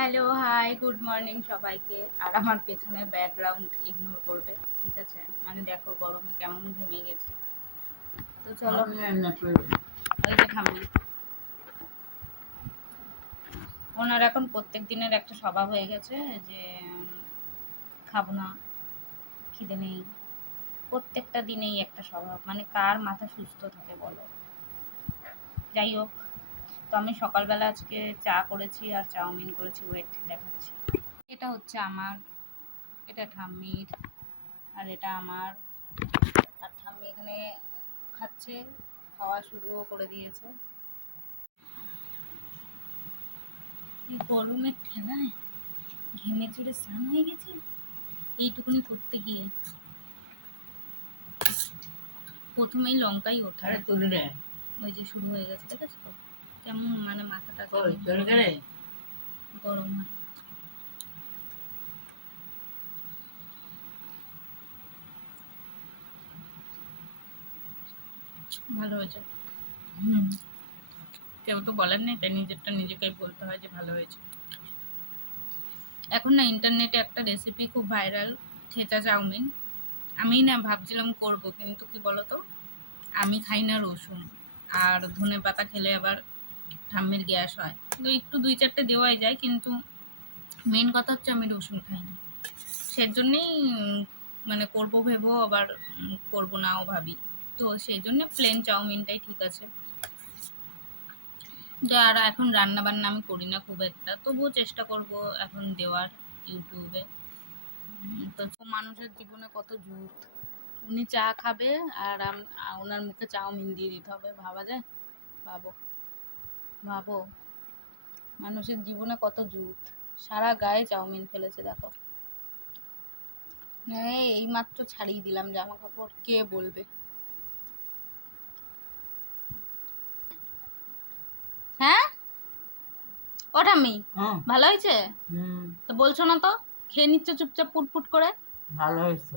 Hello, high, good morning সবাইকে। আর আমার পেছনের ব্যাকগ্রাউন্ড ইগনোর করবে, ঠিক আছে? মানে দেখো গরমে কেমন ঘেমে গেছি। তো চলো, ওই যে ঠাম্মি, ওনার এখন প্রত্যেক দিনের একটা স্বভাব হয়ে গেছে যে খাবো না, খিদে নেই। প্রত্যেকটা দিনেই একটা স্বভাব, মানে কার মাথা সুস্থ থাকে বলো? যাই হোক, তো আমি সকালবেলা আজকে চা করেছি আর চাউমিন করেছি, ওয়েট দেখাচ্ছি। এটা হচ্ছে আমার, এটা ঠাম্মির, আর এটা আমার। আর ঠাম্মি এখানে খাচ্ছে, খাওয়া শুরুও করে দিয়েছে। এই গরমের ঠেলায় ঘেমে চড়ে স্নান হয়ে গেছে এইটুকুনি করতে গিয়ে। প্রথমেই লঙ্কাই ওঠা, ওই যে শুরু হয়ে গেছে, ঠিক আছে? তো কেমন মানে মাথাটা গরম হয়। ভালো হয়েছে। কেউ তো বলার নেই, তাই নিজেরটা নিজেকেই বলতে হয় যে ভালো হয়েছে। এখন না ইন্টারনেটে একটা রেসিপি খুব ভাইরাল, ঠেচা চাউমিন। আমি না ভাবছিলাম করব, কিন্তু কি বলতো, আমি খাই না রসুন, আর ধনে পাতা খেলে আবার ঠাম্মির গ্যাস হয়। তো একটু 2-4টে দেওয়াই যায়, কিন্তু মেন কথা হচ্ছে আমি রসুন খাই না। সেজন্যেই মানে করবো ভেবো আবার করবো নাও ভাবি। তো সেই জন্য প্লেন চাউমিনটাই ঠিক আছে। আর এখন রান্না বান্না আমি করি না খুব একটা, তবুও চেষ্টা করব এখন দেওয়ার ইউটিউবে। তো মানুষের জীবনে কত জুত, উনি চা খাবে আর ওনার মুখে চাউমিন দিয়ে দিতে হবে, ভাবা যায়? ভাবো, ভাবো, মানুষের জীবনে কত জুত, সারা গায়ে চাউমিন ফেলেছে দেখো। হ্যাঁ, এই মাত্র ছাড়িয়ে দিলাম জামা কাপড়, কে বলবে? হ্যাঁ, ওটা আমি ভালো হয়েছে তো বলছো না, তো খেয়ে নিচ্ছ চুপচাপ পুটপুট করে। ভালো হয়েছে।